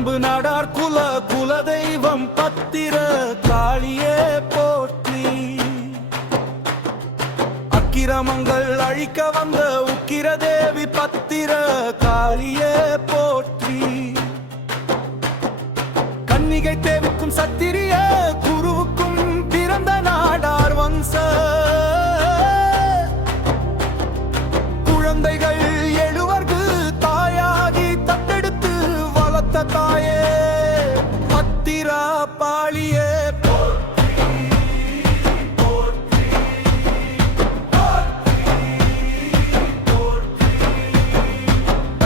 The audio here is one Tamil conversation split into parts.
அன்பு நாடார் குல குலதெய்வம் பத்திர காளியே போற்றி. அக்கிரமங்கள் அழிக்க வந்த உக்கிர தேவி பத்திர காளியே போற்றி. கன்னிகை தேவிக்கும் சத்திரியே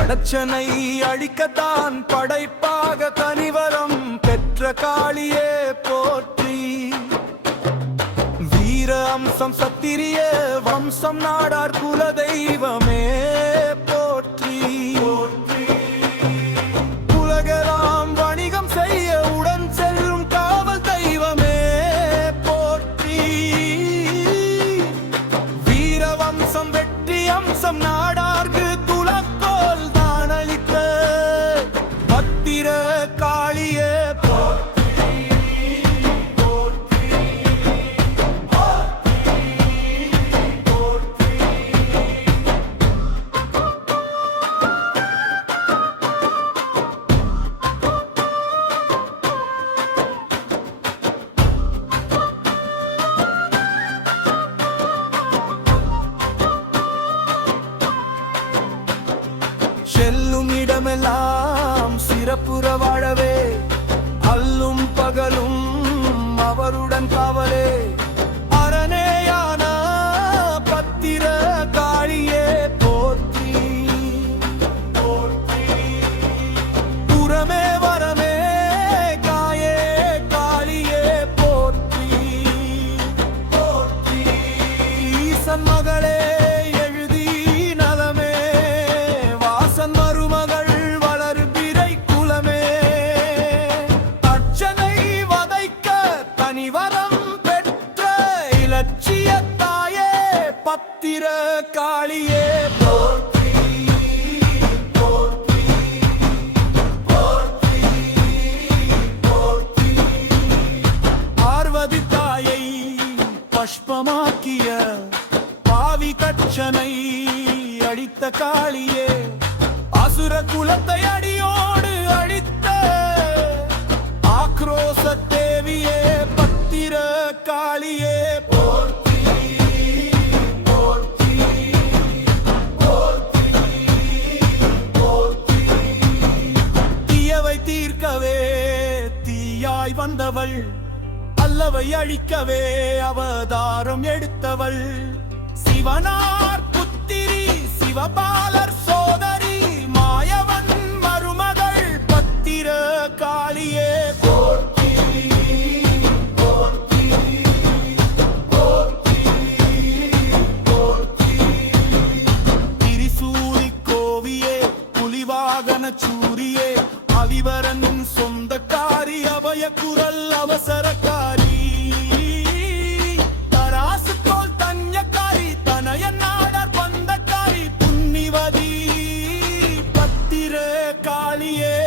அடச்சனை அழிக்கத்தான் படைப்பாக கனிவரம் பெற்ற காளியே போற்றி. வீர அம்சம் சத்திரிய வம்சம் நாடார் குல தெய்வமே செல்லும் இடமெல்லாம் சிறப்புற வாழவே. பனிவரம் பெற்ற இலட்சிய தாயே பத்திர காளியே. போற்றி போற்றி போற்றி பார்வதி தாயை பஷ்பமாக்கிய பாவி கட்சனை அழித்த காளியே. அசுர குலத்தை அடியோ அழிக்கவே தீயாய் வந்தவள். அல்லவை அழிக்கவே அவதாரம் எடுத்தவள். சிவனார் புத்திரி சிவபா அவசரக்காரி. தராசு கோல் தஞ்சக்காரி தனைய நாடார் பந்தக்காரி புன்னிவதி காளியே.